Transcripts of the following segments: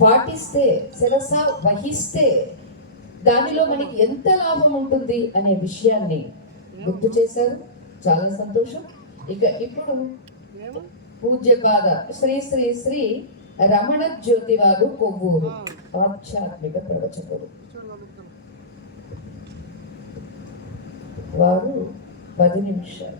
పాటిస్తే, శిరస వహిస్తే దానిలో మనకి ఎంత లాభం ఉంటుంది అనే విషయాన్ని గుర్తు చేశారు. చాలా సంతోషం. ఇప్పుడు పూజ్యపాద శ్రీ శ్రీ శ్రీ రమణ జ్యోతి వారు కొవ్వూరు ఆధ్యాత్మిక ప్రవచకుడు. వారు 10 నిమిషాలు.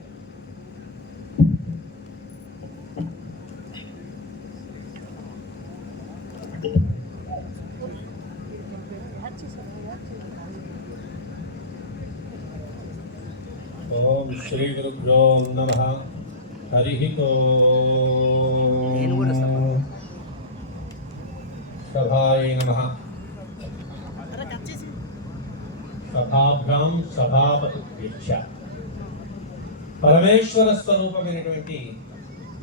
ఓం శ్రీ గురుభ్యో నమః. హరి ఓం. సభాయ నమః. సభాభ్యాం సభాపతిభ్యశ్చ. పరమేశ్వర స్వరూపమైనటువంటి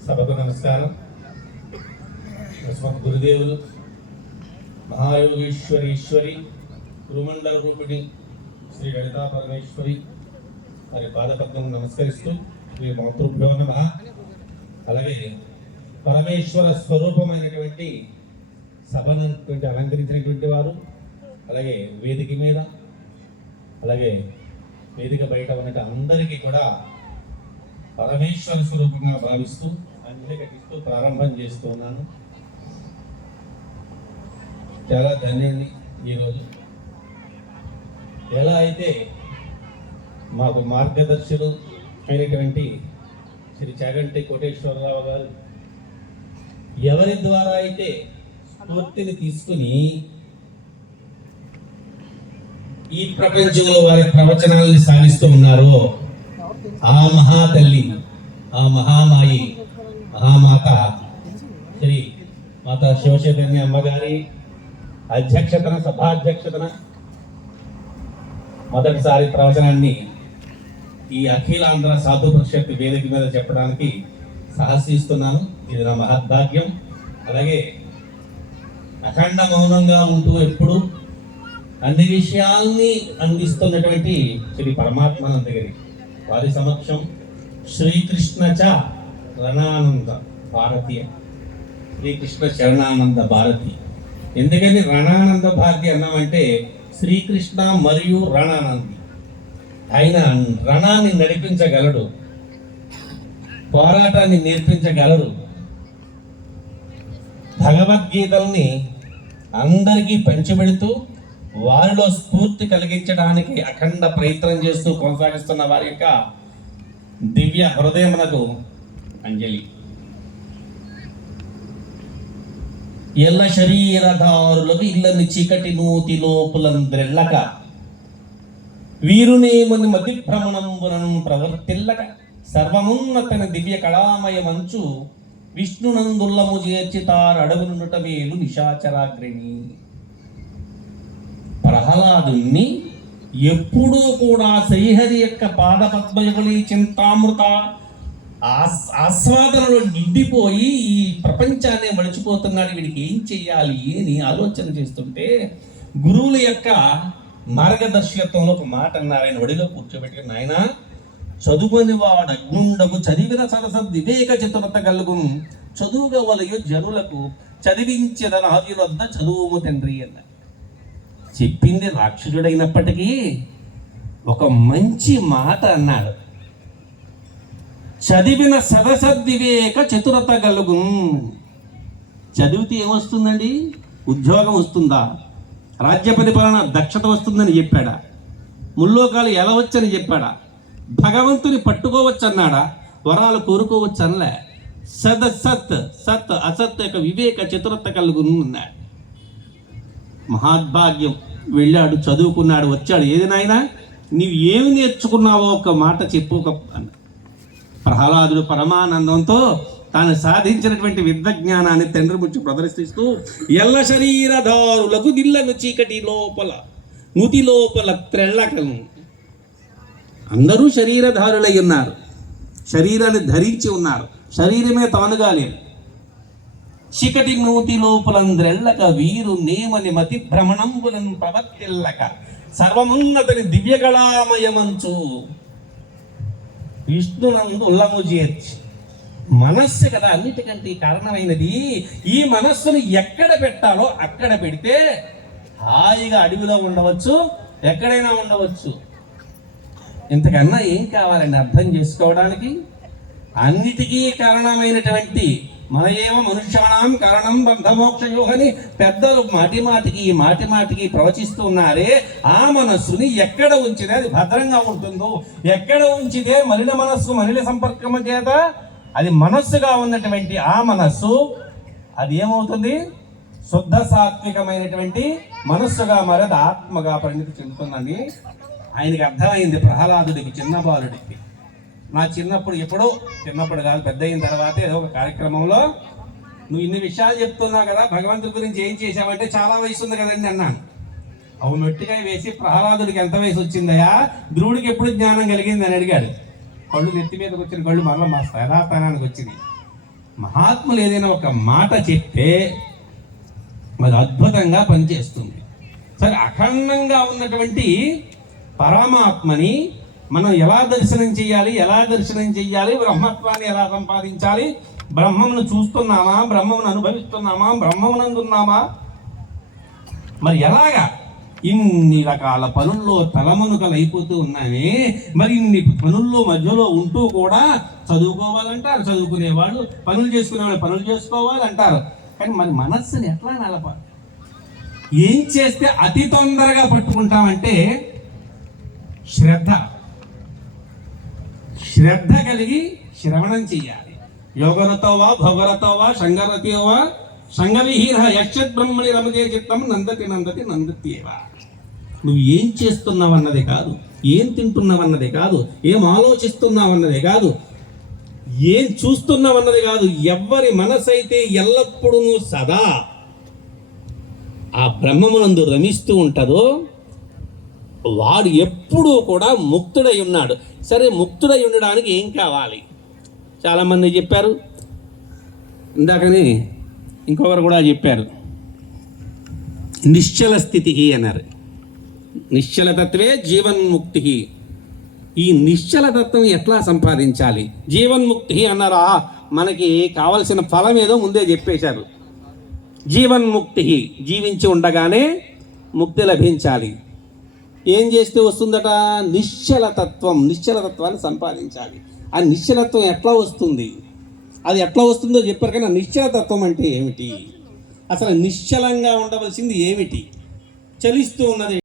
సభకు నమస్కారం. అస్మత్ గురుదేవులు మహాయోగేశ్వరీశ్వరి గురుమండల రూపిణి శ్రీ లలితా పరమేశ్వరి వారి పాదపద్మం నమస్కరిస్తూ శ్రీ మాతృభ్యో నమః. అలాగే పరమేశ్వర స్వరూపమైనటువంటి సభను అలంకరించినటువంటి వారు, అలాగే వేదిక మీద, అలాగే వేదిక బయట ఉన్నట్టు అందరికీ కూడా పరమేశ్వర స్వరూపంగా భావిస్తూ అంజలిఘటిస్తూ ప్రారంభం చేస్తూ ఉన్నాను. చాలా ధన్యుణ్ణి. ఈరోజు ఎలా అయితే మాకు మార్గదర్శులు అయినటువంటి శ్రీ చాగంటి కోటేశ్వరరావు గారు ఎవరి ద్వారా అయితే స్ఫూర్తిని తీసుకుని ఈ ప్రపంచంలో వారి ప్రవచనాలని సాగిస్తూ ఉన్నారో ఆ మహాతల్లి, ఆ మహామాయి, మహామాత శ్రీ మాతా శివచైతన్య అమ్మగారి అధ్యక్షతన, సభాధ్యక్షతన మొదటిసారి ప్రవచనాన్ని ఈ అఖిలాంధ్ర సాధు పరిషత్ వేదిక మీద చెప్పడానికి సాహసిస్తున్నాను. ఇది నా మహద్భాగ్యం. అలాగే అఖండ మౌనంగా ఉంటూ ఎప్పుడు అన్ని విషయాల్ని అందిస్తున్నటువంటి శ్రీ పరమాత్మానందగిరి వారి సమక్షం శ్రీకృష్ణ చ రణానంద భారతీయ, శ్రీకృష్ణ చరణానంద భారతి. ఎందుకని రణానంద భారతి అన్నామంటే శ్రీకృష్ణ మరియు రణానంది. ఆయన రణాన్ని నడిపించగలడు, పోరాటాన్ని నేర్పించగలరు, భగవద్గీతల్ని అందరికీ పంచిపెడుతూ వారిలో స్ఫూర్తి కలిగించడానికి అఖండ ప్రయత్నం చేస్తూ కొనసాగిస్తున్న వారి యొక్క దివ్య హృదయమునకు అంజలి. ఎల్ల శరీరధారులకు ఇళ్ళని చీకటి నూతి లోపులంద్రెల్లక వీరునేమని మతి భ్రమణంబునను ప్రవర్తిల్లక సర్వమున్నతని దివ్య కళామయ మంచు విష్ణునందుల్లము చేర్చితారు అడవునుట వేలు నిశాచరాగ్రిణి. ప్రహ్లాదుని ఎప్పుడూ కూడా శ్రీహరి యొక్క పాదపద్మయుని చింతామృత ఆస్వాదనలో నిండిపోయి ఈ ప్రపంచాన్ని మడిచిపోతున్నాడు. వీడికి ఏం చెయ్యాలి అని ఆలోచన చేస్తుంటే గురువుల యొక్క మార్గదర్శకత్వంలో ఒక మాట అన్నారు. ఆయన ఒడిలో కూర్చోబెట్టి, నాయన చదువుని వాడు అగ్నుండకు చదివిన సరస వివేక చతురత కలుగును చదువుగా వలయు జనులకు చదివించదన ఆదిరొద్ద చదువు తండ్రి అన్న. చెప్పింది రాక్షసుడైనప్పటికీ ఒక మంచి మాట అన్నాడు. చదివిన సదసద్వివేక చతురత కలుగును. చదివితే ఏమొస్తుందండి? ఉద్యోగం వస్తుందా? రాజ్య పరిపాలన దక్షత వస్తుందని చెప్పాడా? ముల్లోకాలు ఎలా వచ్చని చెప్పాడా? భగవంతుని పట్టుకోవచ్చు అన్నాడా? వరాలు కోరుకోవచ్చు అనలే. సత్ అసత్ యొక్క వివేక చతురత కలుగును అన్నాడు. మహాద్భాగ్యం. వెళ్ళాడు, చదువుకున్నాడు, వచ్చాడు. ఏది నాయనా నీవు ఏమి నేర్చుకున్నావో ఒక మాట చెప్పు అన్న. ప్రహ్లాదుడు పరమానందంతో తాను సాధించినటువంటి విద్యజ్ఞానాన్ని తండ్రి ముచ్చు ప్రదర్శిస్తూ ఎల్ల శరీరధారులకు దిల్లను చీకటి లోపల నుతి లోపల త్రెళ్ళకను. అందరూ శరీరధారులై ఉన్నారు, శరీరాన్ని ధరించి ఉన్నారు, శరీరమే తానుగా లేదు. చీకటి నూతి లోపలంద్రెళ్ళక వీరు నేమని మతి భ్రమణంబులను ప్రవర్తిల్లక సర్వమున్నతని దివ్యకళామయమంచు విష్ణునందు ఉల్లము చేర్చి మనస్సు కదా అన్నిటికంటే కారణమైనది. ఈ మనస్సును ఎక్కడ పెట్టాలో అక్కడ పెడితే హాయిగా అడవిలో ఉండవచ్చు, ఎక్కడైనా ఉండవచ్చు. ఇంతకన్నా ఏం కావాలండి అర్థం చేసుకోవడానికి? అన్నిటికీ కారణమైనటువంటి మన ఏమ మనుష్యాణం కారణం బంధమోక్షయో అని పెద్దలు మాటి మాటికి ప్రవచిస్తూ ఉన్నారే, ఆ మనస్సుని ఎక్కడ ఉంచితే అది భద్రంగా ఉంటుందో, ఎక్కడ ఉంచితే మలిన మనస్సు మలిన సంపర్కము చేత అది మనస్సుగా ఉన్నటువంటి ఆ మనస్సు అది ఏమవుతుంది? శుద్ధ సాత్వికమైనటువంటి మనస్సుగా మారేది ఆత్మగా పరిణితి చెందుతుందండి. ఆయనకి అర్థమైంది ప్రహ్లాదుడికి, చిన్న బాలుడికి. నా చిన్నప్పుడు కాదు, పెద్ద అయిన తర్వాత ఏదో ఒక కార్యక్రమంలో నువ్వు ఇన్ని విషయాలు చెప్తున్నావు కదా, భగవంతుడి గురించి ఏం చేశావంటే చాలా వయసు ఉంది కదండి అన్నాను. అవును నొట్టికాయ వేసి ప్రహ్లాదుడికి ఎంత వయసు వచ్చిందయా, ధ్రువుడికి ఎప్పుడు జ్ఞానం కలిగింది అని అడిగాడు. కళ్ళు నెత్తి మీదకి వచ్చిన కళ్ళు మరలా మా యథాస్థానానికి వచ్చింది. మహాత్ములు ఏదైనా ఒక మాట చెప్తే అది అద్భుతంగా పనిచేస్తుంది. సరే, అఖండంగా ఉన్నటువంటి పరమాత్మని మనం ఎలా దర్శనం చెయ్యాలి, బ్రహ్మత్వాన్ని ఎలా సంపాదించాలి, బ్రహ్మమును చూస్తున్నామా, బ్రహ్మమును అనుభవిస్తున్నామా, బ్రహ్మమునందున్నామా, మరి ఎలాగా? ఇన్ని రకాల పనుల్లో తలమునుకలు అయిపోతూ ఉన్నామే. మరి ఇన్ని పనుల్లో మధ్యలో ఉంటూ కూడా చదువుకోవాలంటారు, చదువుకునేవాళ్ళు పనులు చేసుకునేవాళ్ళు పనులు చేసుకోవాలంటారు. కానీ మరి మనస్సుని ఎట్లా నలపాలి? ఏం చేస్తే అతి తొందరగా పట్టుకుంటామంటే శ్రద్ధ కలిగి శ్రవణం చెయ్యాలి. యోగరతోవా భోగరతోవా సంగరతోవా సంగవిహీన యక్షత్ బ్రహ్మణి రమతే చిత్తం నందతి. నువ్వు ఏం చేస్తున్నావన్నదే కాదు, ఏం తింటున్నావన్నదే కాదు, ఏం ఆలోచిస్తున్నావన్నదే కాదు, ఏం చూస్తున్నావన్నది కాదు, ఎవరి మనసు అయితే ఎల్లప్పుడూ సదా ఆ బ్రహ్మమునందు రమిస్తూ ఉంటుందో వాడు ఎప్పుడూ కూడా ముక్తుడై ఉన్నాడు. సరే, ముక్తుడై ఉండడానికి ఏం కావాలి? చాలామంది చెప్పారు, ఇందాకని ఇంకొకరు కూడా చెప్పారు, నిశ్చల స్థితి అన్నారు. నిశ్చలతత్వే జీవన్ముక్తి. ఈ నిశ్చలతత్వం ఎట్లా సంపాదించాలి? జీవన్ముక్తి అన్నారా, మనకి కావలసిన ఫలం ఏదో ముందే చెప్పేశారు. జీవన్ముక్తి, జీవించి ఉండగానే ముక్తి లభించాలి. ఏం చేస్తే వస్తుందట? నిశ్చలతత్వాన్ని సంపాదించాలి. ఆ నిశ్చలత్వం ఎట్లా వస్తుంది? అది ఎట్లా వస్తుందో చెప్పారు. కానీ నిశ్చలతత్వం అంటే ఏమిటి? అసలు నిశ్చలంగా ఉండవలసింది ఏమిటి? చలిస్తూ ఉన్నది